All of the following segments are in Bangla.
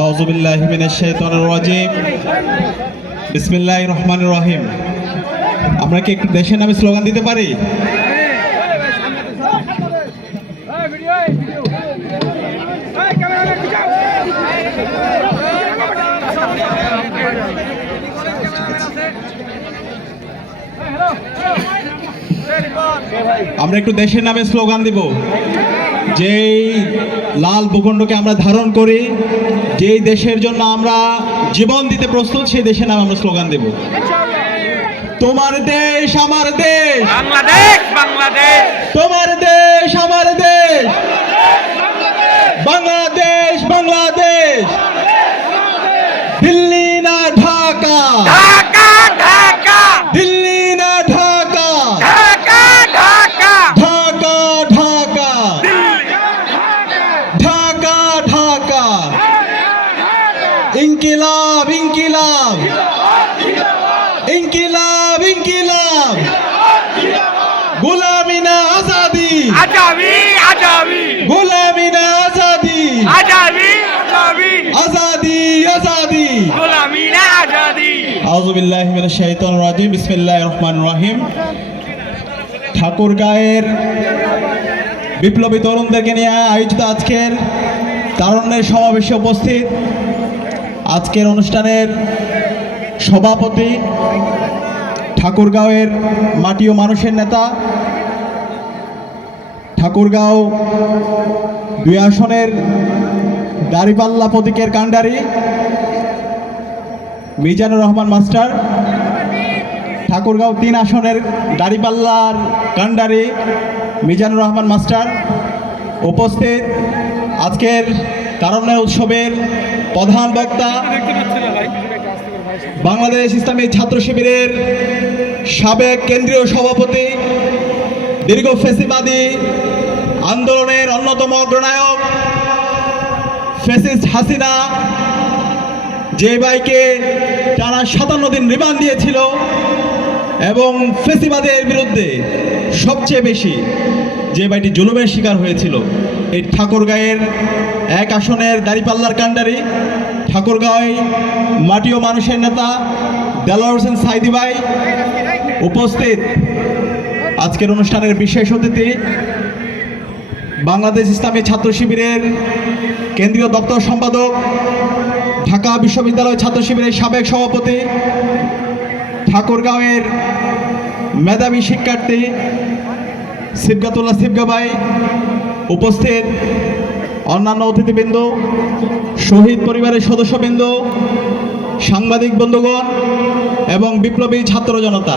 আউযু বিল্লাহি মিনাশ শাইতানির রাজিম। বিসমিল্লাহির রহমানির রহিম। আমরা কি একটু দেশের নামে স্লোগান দিতে পারি? আমরা একটু দেশের নামে স্লোগান দিব। যেই লাল ভূখণ্ডকে আমরা ধারণ করি, যেই দেশের জন্য আমরা জীবন দিতে প্রস্তুত, সেই দেশের নামে আমরা স্লোগান দেব। তোমার দেশ আমার দেশ, বাংলাদেশ বাংলাদেশ। তোমার দেশ আমার দেশ, বাংলাদেশ বাংলাদেশ। দিল্লি না ঢাকা, ঢাকা ঢাকা, দিল্লি না ঢাকা, ঢাকা ঢাকা, ঢাকা ঢাকা, ঢাকা ঢাকা। ইনকিলাব ইনকিলাব, ইনকিলাব ইনকিলাব। গোলামি না আজাদি, আজাদি আজাদি, গোলামি না আজাদি, আজাদি আজাদি, আজাদি আজাদি। গোলামি না আজাদি। আউযু বিল্লাহি মিনাশ শাইতানির রাজিম। বিসমিল্লাহির রহমানির রহিম। ঠাকুরগাঁয়ের বিপ্লবী তরুণদেরকে নিয়ে আয়োজিত আজকের তারুণ্যের সমাবেশে উপস্থিত আজকের অনুষ্ঠানের সভাপতি, ঠাকুরগাঁওয়ের মাটি ও মানুষের নেতা, ঠাকুরগাঁও 2 আসনের দাঁড়িপাল্লা প্রতীকের কাণ্ডারি মিজানুর রহমান মাস্টার, ঠাকুরগাঁও 3 আসনের দাঁড়িপাল্লার কাণ্ডারি মিজানুর রহমান মাস্টার, উপস্থিত আজকের তারুণ্যের উৎসবের প্রধান বক্তা, বাংলাদেশ ইসলামী ছাত্র শিবিরের সাবেক কেন্দ্রীয় সভাপতি, দীর্ঘ ফ্যাসিবাদী আন্দোলনের অন্যতম অগ্রনায়ক ফ্যাসিস্ট হাসিনা, যে ভাইকে টানা 57 দিন রিমান্ড দিয়েছিল এবং ফ্যাসিবাদের বিরুদ্ধে সবচেয়ে বেশি যে ভাইটি জুলুমের শিকার হয়েছিল, এই ঠাকুরগাঁয়ের 1 আসনের দাঁড়িপাল্লার কাণ্ডারি, ঠাকুরগাঁও মাটি ও মানুষের নেতা দেলোয়ার হোসেন সাইদি ভাই উপস্থিত। আজকের অনুষ্ঠানের বিশেষ অতিথি বাংলাদেশ ইসলামী ছাত্র শিবিরের কেন্দ্রীয় দপ্তর সম্পাদক, ঢাকা বিশ্ববিদ্যালয় ছাত্র শিবিরের সাবেক সভাপতি, ঠাকুরগাঁওয়ের মেধাবী শিক্ষার্থী সিবগাতুল্লাহ সিবগা ভাই উপস্থিত, অন্যান্য অতিথিবৃন্দ, শহীদ পরিবারের সদস্যবৃন্দ, সাংবাদিক বন্ধুগণ এবং বিপ্লবী ছাত্র জনতা,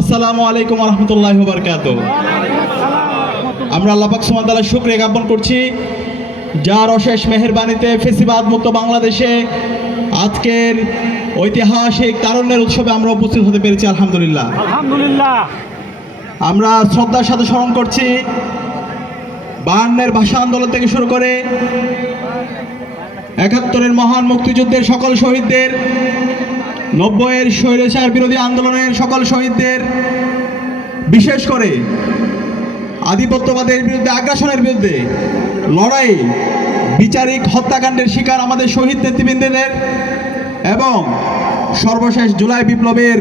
আসসালামু আলাইকুম ওয়া রাহমাতুল্লাহি ওয়া বারাকাতুহু। আমরা আল্লাহ পাক সুবহানাহু ওয়া তাআলার শুকরিয়া জ্ঞাপন করছি, যার অশেষ মেহেরবানিতে ফ্যাসিবাদ মুক্ত বাংলাদেশে আজকের ঐতিহাসিক তারুণ্যের উৎসবে আমরা উপস্থিত হতে পেরেছি। আলহামদুলিল্লাহ আলহামদুলিল্লাহ। আমরা শ্রদ্ধার সাথে স্মরণ করছি 52-এর ভাষা আন্দোলন থেকে শুরু করে 71-এর মহান মুক্তিযুদ্ধের সকল শহীদদের, 90-এর স্বৈরাচার বিরোধী আন্দোলনের সকল শহীদদের, বিশেষ করে আধিপত্যবাদের বিরুদ্ধে, আগ্রাসনের বিরুদ্ধে লড়াই, বিচারিক হত্যাকাণ্ডের শিকার আমাদের শহীদ নেতৃবৃন্দদের এবং সর্বশেষ জুলাই বিপ্লবের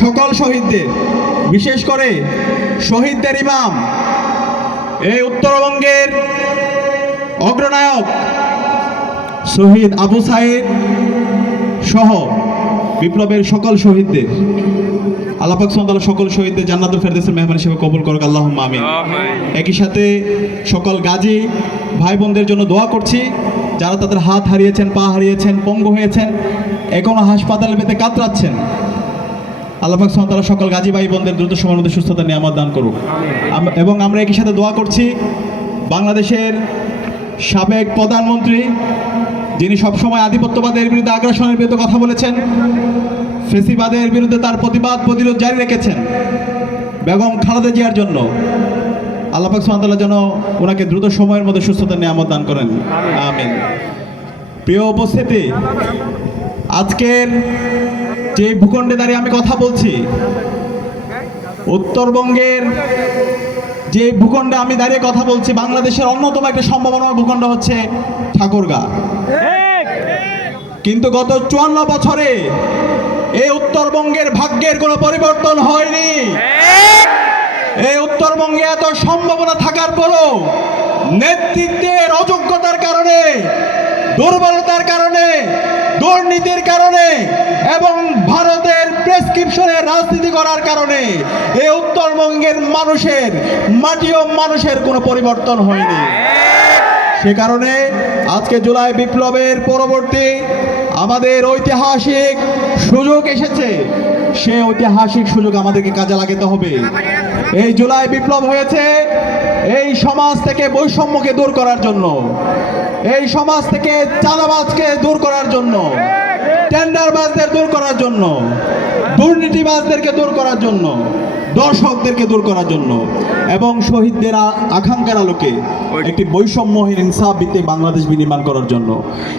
সকল শহীদদের, বিশেষ করে শহীদদের ইমাম, এই উত্তরবঙ্গের অগ্রনায়ক শহীদ আবু সাইদ সহ বিপ্লবের সকল শহীদদের আল্লাহ পাক সুবহানাহু ওয়া তাআলা সকল শহীদদের জান্নাতুল ফেরদৌসের মেহমান হিসেবে কবুল করুক, আল্লাহুম্মা আমিন। একই সাথে সকল গাজী ভাই বোনদের জন্য দোয়া করছি, যারা তাদের হাত হারিয়েছেন, পা হারিয়েছেন, পঙ্গু হয়েছেন, এখনো হাসপাতালে পেতে কাতরাচ্ছেন, আল্লাহ পাক সুবহানাহু ওয়া তাআলা সকল গাজী ভাই বোনদের দ্রুত সময়ের মধ্যে সুস্থতা নিয়ামত দান করুক। এবং আমরা একই সাথে দোয়া করছি বাংলাদেশের সাবেক প্রধানমন্ত্রী, যিনি সবসময় আধিপত্যবাদের বিরুদ্ধে, আগ্রাসনের বিরুদ্ধে কথা বলেছেন, ফ্যাসিবাদের বিরুদ্ধে তার প্রতিবাদ প্রতিরোধ জারি রেখেছেন, বেগম খালেদা জিয়ার জন্য আল্লাহ পাক সুবহানাহু ওয়া তাআলা যেন ওনাকে দ্রুত সময়ের মধ্যে সুস্থতার নিয়ামত দান করেন, আমিন। প্রিয় উপস্থিতি, আজকের যে ভূখণ্ডে দাঁড়িয়ে আমি কথা বলছি, উত্তরবঙ্গের যে ভূখণ্ডে আমি দাঁড়িয়ে কথা বলছি, বাংলাদেশের অন্যতম একটা সম্ভাবনাময় ভূখণ্ড হচ্ছে ঠাকুরগাঁ। কিন্তু গত 54 বছরে এই উত্তরবঙ্গের ভাগ্যের কোনো পরিবর্তন হয়নি। এই উত্তরবঙ্গে এত সম্ভাবনা থাকার পরও নেতৃত্বের অযোগ্যতার কারণে, দুর্বলতার কারণে, দুর্নীতির কারণে এবং ভারতের প্রেসক্রিপশনে রাজনীতি করার কারণে এই উত্তরবঙ্গের মানুষের, মাটি ও মানুষের কোনো পরিবর্তন হয়নি। সে কারণে আজকে জুলাই বিপ্লবের পরবর্তী আমাদের ঐতিহাসিক সুযোগ এসেছে। সেই ঐতিহাসিক সুযোগ আমাদেরকে কাজে লাগাতে হবে। এই জুলাই বিপ্লব হয়েছে এই সমাজ থেকে বৈষম্যকে দূর করার জন্য, এই সমাজ থেকে চাঁদাবাজকে দূর করার জন্য, টেন্ডারবাজদের দূর করার জন্য, দুর্নীতিবাজদেরকে দূর করার জন্য, দর্শকদেরকে দূর করার জন্য এবং শহীদদের আকাঙ্ক্ষার আলোকে একটি বৈষম্যহীন ইনসাফ ভিত্তিক বাংলাদেশ বিনির্মাণ করার জন্য,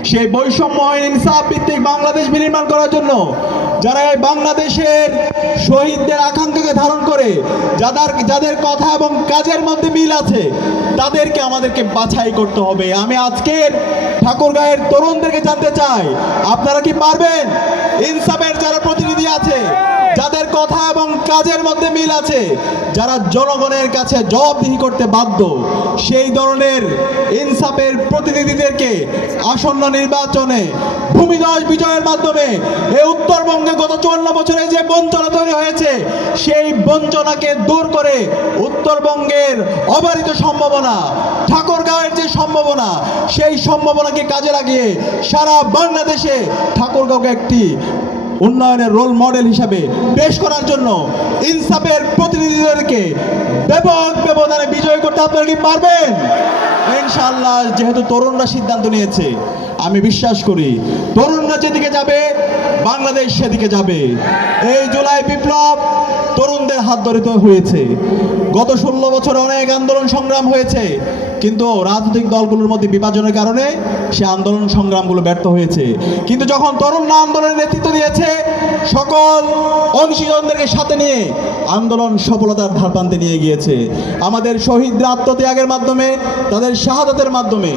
সেই বৈষম্যহীন ইনসাফ ভিত্তিক বাংলাদেশ বিনির্মাণ করার জন্য যারা এই বাংলাদেশের শহীদদের আকাঙ্ক্ষাকে ধারণ করে, যাদের কথা এবং কাজের মধ্যে মিল আছে, তাদেরকে আমাদেরকে বাছাই করতে হবে। আমি আজকের ঠাকুরগাঁয়ের তরুণদেরকে জানতে চাই, আপনারা কি পারবেন? ইনসাফের যারা প্রতিনিধি আছে, যাদের কথা এবং কাজের মধ্যে মিল আছে, যারা জনগণের কাছে জবাবদিহি করতে বাধ্য, সেই ধরনের ইনসাফের প্রতিনিধিদেরকে আসন্ন নির্বাচনে ভূমিধস বিজয়ের মাধ্যমে এই উত্তরবঙ্গে গত 54 বছরে যে বঞ্চনা তৈরি হয়েছে, সেই বঞ্চনাকে দূর করে উত্তরবঙ্গের অবারিত সম্ভাবনা, ঠাকুরগাঁয়ের যে সম্ভাবনা, সেই সম্ভাবনাকে কাজে লাগিয়ে সারা বাংলাদেশে ঠাকুরগাঁওকে একটি উন্নয়নের রোল মডেল হিসাবে পেশ করার জন্য ইনসাফের প্রতিনিধিদেরকে ব্যাপক ব্যবধানে বিজয় করতে আপনারা কি পারবেন? ইনশাআল্লাহ। যেহেতু তরুণরা সিদ্ধান্ত নিয়েছে, আমি বিশ্বাস করি তরুণরা যেদিকে যাবে বাংলাদেশ সেদিকে যাবে। এই জুলাই বিপ্লব তরুণদের হাত ধরে হয়েছে। গত 16 বছর অনেক আন্দোলন সংগ্রাম হয়েছে, কিন্তু রাজনৈতিক দলগুলোর মধ্যে বিভাজনের কারণে সে আন্দোলন সংগ্রামগুলো ব্যর্থ হয়েছে। কিন্তু যখন তরুণরা আন্দোলনের নেতৃত্ব দিয়েছে, সকল অংশীজনদেরকে সাথে নিয়ে আন্দোলন সফলতার ধারপ্রান্তে নিয়ে গিয়েছে। আমাদের শহীদদের আত্মত্যাগের মাধ্যমে, তাদের শাহাদাতের মাধ্যমে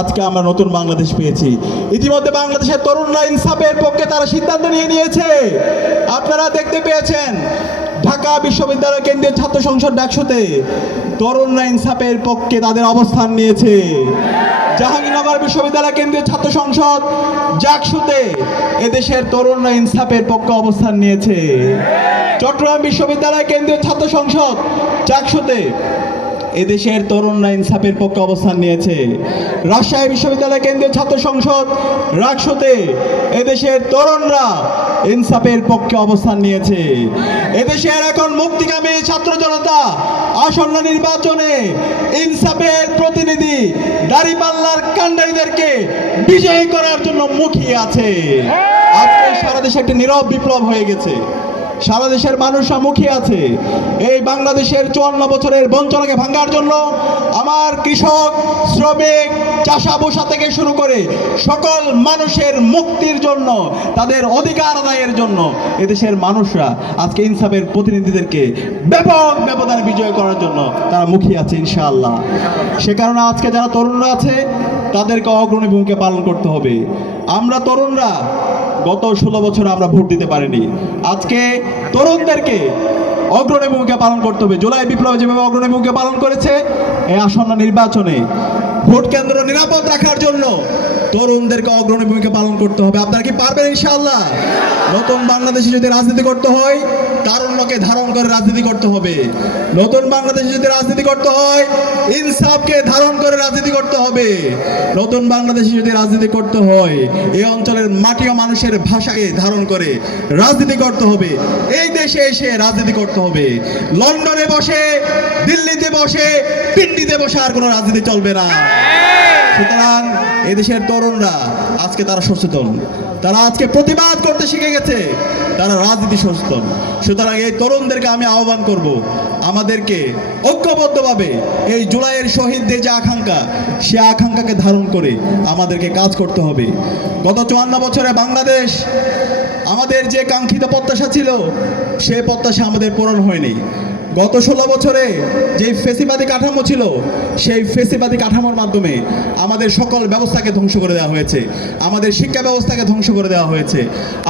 আজকে আমরা নতুন বাংলাদেশ পেয়েছি। ইতিমধ্যে বাংলাদেশের তরুণরা ইনসাফের পক্ষে তারা সিদ্ধান্ত নিয়েছে। আপনারা দেখতে পেয়েছেন ঢাকা বিশ্ববিদ্যালয় কেন্দ্রীয় ছাত্র সংসদ ডাকসুতে তরুণরা ইনসাফের পক্ষে তাদের অবস্থান নিয়েছে। জাহাঙ্গীরনগর বিশ্ববিদ্যালয় কেন্দ্রীয় ছাত্র সংসদ জাকসুতে এদেশের তরুণরা ইনসাফের পক্ষে অবস্থান নিয়েছে। চট্টগ্রাম বিশ্ববিদ্যালয় কেন্দ্রীয় ছাত্র সংসদ জাকসুতে এদেশের তরুণরা ইনসাফের পক্ষে অবস্থান নিয়েছে। রাজশাহী বিশ্ববিদ্যালয় কেন্দ্রীয় ছাত্র সংসদ রাকসুতে এদেশের তরুণরা ইনসাফের পক্ষে অবস্থান নিয়েছে। এদেশের এখন মুক্তিকামী ছাত্র জনতা আসন্ন নির্বাচনে ইনসাফের প্রতিনিধি দাঁড়িপাল্লার কাণ্ডারীদেরকে বিজয়ী করার জন্য মুখিয়ে আছে। আজকে সারা দেশে একটা নীরব বিপ্লব হয়ে গেছে। সারা দেশের মানুষরা মুখিয়ে আছে এই বাংলাদেশের 54 বছরের বঞ্চনাকে ভাঙার জন্য। আমার কৃষক, শ্রমিক, চাষা বসা থেকে শুরু করে সকল মানুষের মুক্তির জন্য, তাদের অধিকার আদায়ের জন্য এদেশের মানুষরা আজকে ইনসাফের প্রতিনিধিদেরকে ব্যাপক ব্যবধানে বিজয় করার জন্য তারা মুখিয়ে আছে ইনশাআল্লাহ। সে কারণে আজকে যারা তরুণরা আছে তাদেরকে অগ্রণী ভূমিকা পালন করতে হবে। আমরা তরুণরা গত 16 বছর আমরা ভোট দিতে পারিনি। আজকে তরুণদেরকে অগ্রণী ভূমিকা পালন করতে হবে। জুলাই বিপ্লব যেভাবে অগ্রণী ভূমিকা পালন করেছে, এই আসন্ন নির্বাচনে ভোট কেন্দ্র নিরাপদ রাখার জন্য তরুণদেরকে অগ্রণী ভূমিকা পালন করতে হবে। আপনারা কি পারবেন ইনশাআল্লাহ? নতুন বাংলাদেশে যদি রাজনীতি করতে হয়, তারুণ্যকে ধারণ করে রাজনীতি করতে হবে। নতুন বাংলাদেশে যদি রাজনীতি করতে হয়, ইনসাফকে ধারণ করে রাজনীতি করতে হবে। নতুন বাংলাদেশে যদি রাজনীতি করতে হয়, এই অঞ্চলের মাটি ও মানুষের ভাষাকে ধারণ করে রাজনীতি করতে হবে। এই দেশে এসে রাজনীতি করতে হবে। লন্ডনে বসে, দিল্লিতে বসে, পিন্ডিতে বসে আর কোনো রাজনীতি চলবে না। সুতরাং এদেশের তরুণরা আজকে তারা সচেতন, তারা আজকে প্রতিবাদ করতে শিখে গেছে, তারা রাজনীতি সচেতন। সুতরাং এই তরুণদেরকে আমি আহ্বান করব, আমাদেরকে ঐক্যবদ্ধভাবে এই জুলাইয়ের শহীদদের যে আকাঙ্ক্ষা, সে আকাঙ্ক্ষাকে ধারণ করে আমাদেরকে কাজ করতে হবে। গত 54 বছরে বাংলাদেশ আমাদের যে কাঙ্ক্ষিত প্রত্যাশা ছিল, সেই প্রত্যাশা আমাদের পূরণ হয়নি। গত 16 বছরে যে ফেসিবাদী কাঠামো ছিল, সেই ফেসিবাদী কাঠামোর মাধ্যমে আমাদের সকল ব্যবস্থাকে ধ্বংস করে দেওয়া হয়েছে, আমাদের শিক্ষা ব্যবস্থাকে ধ্বংস করে দেওয়া হয়েছে,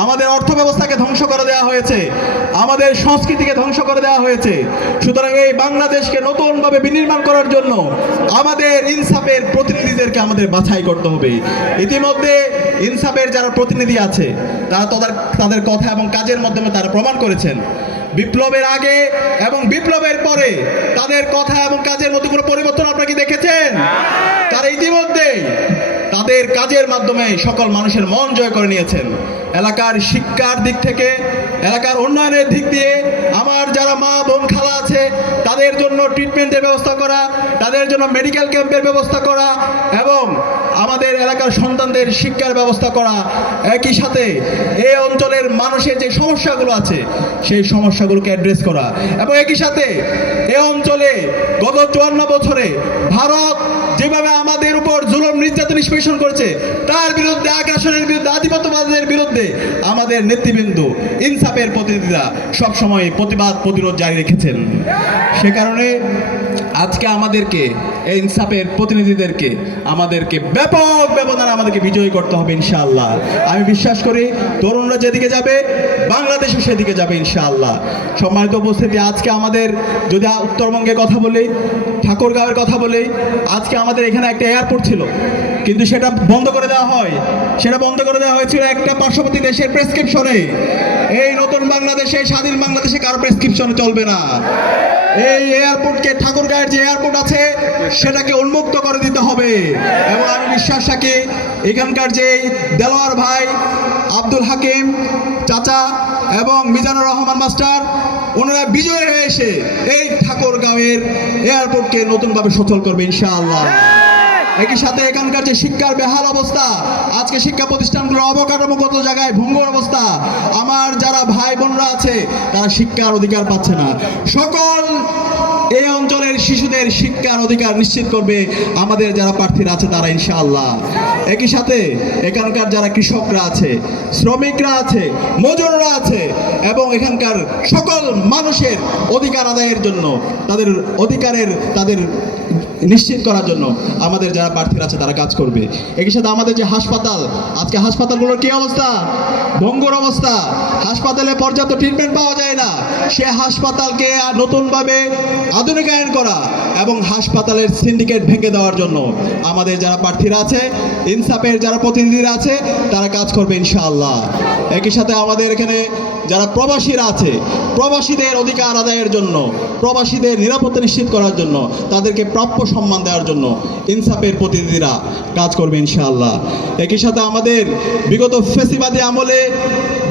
আমাদের অর্থ ব্যবস্থাকে ধ্বংস করে দেওয়া হয়েছে, আমাদের সংস্কৃতিকে ধ্বংস করে দেওয়া হয়েছে। সুতরাং এই বাংলাদেশকে নতুনভাবে বিনির্মাণ করার জন্য আমাদের ইনসাফের প্রতিনিধিদেরকে আমাদের বাছাই করতে হবে। ইতিমধ্যে ইনসাফের যারা প্রতিনিধি আছে, তারা তাদের কথা এবং কাজের মাধ্যমে তারা প্রমাণ করেছেন। বিপ্লবের আগে এবং বিপ্লবের পরে তাদের কথা এবং কাজের মধ্যে কোনো পরিবর্তন আপনারা কি দেখেছেন? তারা ইতিমধ্যেই তাদের কাজের মাধ্যমে সকল মানুষের মন জয় করে নিয়েছেন। এলাকার শিক্ষার দিক থেকে, এলাকার উন্নয়নের দিক দিয়ে আমার যারা মা বোন খালা আছে, তাদের জন্য ট্রিটমেন্টের ব্যবস্থা করা, তাদের জন্য মেডিকেল ক্যাম্পের ব্যবস্থা করা এবং আমাদের এলাকার সন্তানদের শিক্ষার ব্যবস্থা করা, একই সাথে এই অঞ্চলের মানুষের যে সমস্যাগুলো আছে সেই সমস্যাগুলোকে অ্যাড্রেস করা, এবং একই সাথে এই অঞ্চলে গত 54 বছরে ভারত যেভাবে আমাদের উপর জুলুম নির্যাতন নিষ্পেষণ করেছে, তার বিরুদ্ধে, আগ্রাসনের বিরুদ্ধে, আধিপত্যবাদের বিরুদ্ধে আমাদের নেতৃবৃন্দ, ইনসাফের প্রতিনিধিরা সবসময় প্রতিবাদ প্রতিরোধ জারি রেখেছেন। সে কারণে আজকে আমাদেরকে এই ইনসাফের প্রতিনিধিদেরকে আমাদেরকে ব্যাপক ব্যবধানে আমাদেরকে বিজয়ী করতে হবে ইনশাআল্লাহ। আমি বিশ্বাস করি তরুণরা যেদিকে যাবে, বাংলাদেশও সেদিকে যাবে ইনশাআল্লাহ। সম্মানিত উপস্থিতি, আজকে আমাদের যদি উত্তরবঙ্গের কথা বলি, ঠাকুরগাঁওয়ের কথা বলি, আজকে আমাদের এখানে একটা এয়ারপোর্ট ছিল, কিন্তু সেটা বন্ধ করে দেওয়া হয়। সেটা বন্ধ করে দেওয়া হয়েছিল একটা পার্শ্ববর্তী দেশের প্রেসক্রিপশনে। এই নতুন বাংলাদেশে, স্বাধীন বাংলাদেশে কারো প্রেসক্রিপশনে চলবে না। এই এয়ারপোর্টকে, ঠাকুরগাঁয়ের যে এয়ারপোর্ট আছে, সেটাকে উন্মুক্ত করে দিতে হবে। এবং আমি বিশ্বাস রাখি এখানকার যে দেলোয়ার ভাই, আব্দুল হাকিম চাচা এবং মিজানুর রহমান মাস্টার, ওনারা বিজয়ী হয়ে এসে এই ঠাকুরগাঁওয়ের এয়ারপোর্টকে নতুনভাবে সচল করবে ইনশাআল্লাহ। একই সাথে এখানকার যে শিক্ষার বেহাল অবস্থা, আজকে শিক্ষা প্রতিষ্ঠানগুলোর অবকাঠামোগত জায়গায় ভঙ্গুর অবস্থা, আমার যারা ভাই বোনরা আছে তারা শিক্ষার অধিকার পাচ্ছে না। সকল এই অঞ্চলের শিশুদের শিক্ষার অধিকার নিশ্চিত করবে আমাদের যারা প্রার্থীরা আছে তারা ইনশাআল্লাহ। একই সাথে এখানকার যারা কৃষকরা আছে, শ্রমিকরা আছে, মজুররা আছে এবং এখানকার সকল মানুষের অধিকার আদায়ের জন্য, তাদের অধিকারের তাদের নিশ্চিত করার জন্য আমাদের যারা প্রার্থীরা আছে তারা কাজ করবে। একই সাথে আমাদের যে হাসপাতাল, আজকে হাসপাতালগুলোর কী অবস্থা? ভঙ্গুর অবস্থা। হাসপাতালে পর্যাপ্ত ট্রিটমেন্ট পাওয়া যায় না। সে হাসপাতালকে নতুনভাবে আধুনিকায়ন করা এবং হাসপাতালের সিন্ডিকেট ভেঙে দেওয়ার জন্য আমাদের যারা প্রার্থীরা আছে, ইনসাফের যারা প্রতিনিধিরা আছে, তারা কাজ করবে ইনশাআল্লাহ। একই সাথে আমাদের এখানে যারা প্রবাসীরা আছে, প্রবাসীদের অধিকার আদায়ের জন্য, প্রবাসীদের নিরাপত্তা নিশ্চিত করার জন্য, তাদেরকে প্রাপ্য সম্মান দেওয়ার জন্য ইনসাফের প্রতিনিধিরা কাজ করবে ইনশাআল্লাহ। একই সাথে আমাদের বিগত ফেসিবাদী আমলে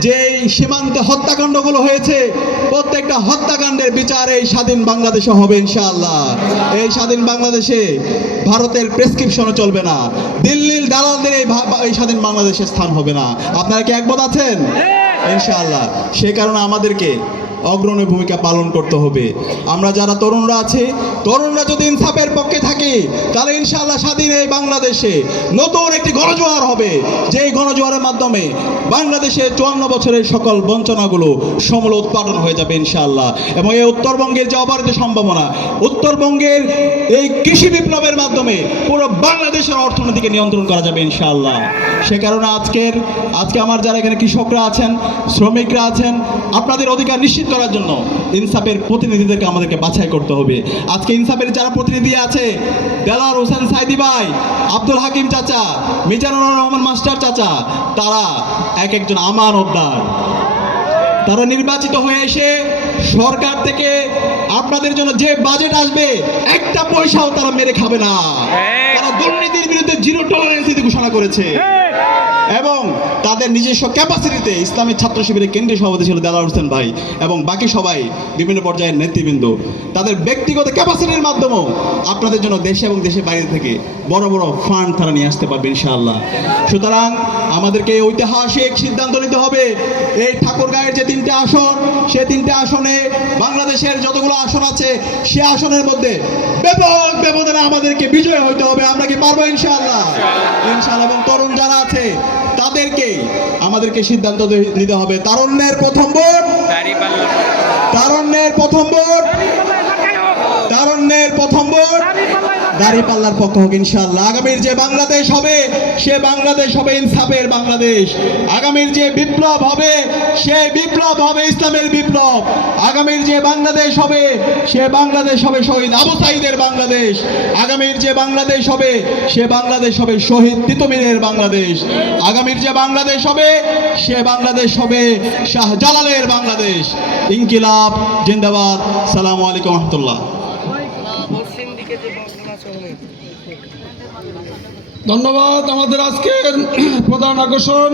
যেই সীমান্তে হত্যাকাণ্ডগুলো হয়েছে, প্রত্যেকটা হত্যাকাণ্ডের বিচার এই স্বাধীন বাংলাদেশে হবে ইনশাআল্লাহ। এই স্বাধীন বাংলাদেশে ভারতের প্রেসক্রিপশনও চলবে না, দিল্লির দালালদের এই স্বাধীন বাংলাদেশে স্থান হবে না। আপনারা কি একমত আছেন? ইনশাআল্লাহ। সে কারণে আমাদেরকে অগ্রণী ভূমিকা পালন করতে হবে। আমরা যারা তরুণরা আছি, তরুণরা যদি ইনসাফের পক্ষে থাকি, তাহলে ইনশাআল্লাহ স্বাধীন এই বাংলাদেশে নতুন একটি গণজোয়ার হবে, যেই গণজোয়ারের মাধ্যমে বাংলাদেশে 54 বছরের সকল বঞ্চনাগুলো সমূলে উৎপাদন হয়ে যাবে ইনশাআল্লাহ। এবং এই উত্তরবঙ্গের যে অবারিত সম্ভাবনা, উত্তরবঙ্গের এই কৃষি বিপ্লবের মাধ্যমে পুরো বাংলাদেশের অর্থনীতিকে নিয়ন্ত্রণ করা যাবে ইনশাআল্লাহ। সে কারণে আজকে আমার যারা এখানে কৃষকরা আছেন, শ্রমিকরা আছেন, আপনাদের অধিকার নিশ্চিত করার জন্য ইনসাফের প্রতিনিধিদেরকে আমাদেরকে বাছাই করতে হবে। আজকে ইনসাফের যারা প্রতিনিধি আছে, দেলোয়ার হোসেন সাইদি ভাই, আব্দুল হাকিম চাচা, মিজানুর রহমান মাস্টার চাচা, তারা এক একজন আমানতদার। তারা নির্বাচিত হয়ে এসে সরকার থেকে আপনাদের জন্য যে বাজেট আসবে, একটা পয়সাও তারা মেরে খাবে না। তারা দুর্নীতির বিরুদ্ধে জিরো টলারেন্স নীতি ঘোষণা করেছে। এবং তাদের নিজস্ব ক্যাপাসিটিতে ইসলামী ছাত্র শিবিরের কেন্দ্রীয় সভাপতি ছিল দেলাওয়ার হোসেন ভাই এবং বাকি সবাই বিভিন্ন পর্যায়ের নেতৃবৃন্দ তাদের ব্যক্তিগত ক্যাপাসিটির মাধ্যমেও আপনাদের জন্য দেশে এবং দেশের বাইরে থেকে বড় বড় ফান্ড তারা নিয়ে আসতে পারবে ইনশাআল্লাহ। সুতরাং আমাদেরকে এই ঐতিহাসিক সিদ্ধান্ত নিতে হবে, এই ঠাকুরগাঁয়ের যে 3টে আসন, সে 3টে আসনে বাংলাদেশের যতগুলো আসন আছে সে আসনের মধ্যে ব্যাপক ব্যবধানে আমাদেরকে বিজয় হইতে হবে। আমরা কি পারবো ইনশাআল্লাহ? ইনশাআল্লাহ। এবং তরুণ যারা আছে তাদেরকে আমাদেরকে সিদ্ধান্ত নিতে হবে। তারুণ্যের প্রথম ভোট, তারুণ্যের প্রথম ভোট, তারুণ্যের প্রথম ভোট দাঁড়িপাল্লার পক্ষ হোক ইনশাআল্লাহ। আগামীর যে বাংলাদেশ হবে সে বাংলাদেশ হবে ইনসাফের বাংলাদেশ। আগামীর যে বিপ্লব হবে সে বিপ্লব হবে ইসলামের বিপ্লব। আগামীর যে বাংলাদেশ হবে সে বাংলাদেশ হবে শহীদ আবু সাঈদের বাংলাদেশ। আগামীর যে বাংলাদেশ হবে সে বাংলাদেশ হবে শহীদ তিতুমীরের বাংলাদেশ। আগামীর যে বাংলাদেশ হবে সে বাংলাদেশ হবে শাহজালালের বাংলাদেশ। ইনকিলাব জিন্দাবাদ। সালামু আলাইকুম রহমতুল্লাহ। ধন্যবাদ। আমাদের আজকের প্রধান আকর্ষণ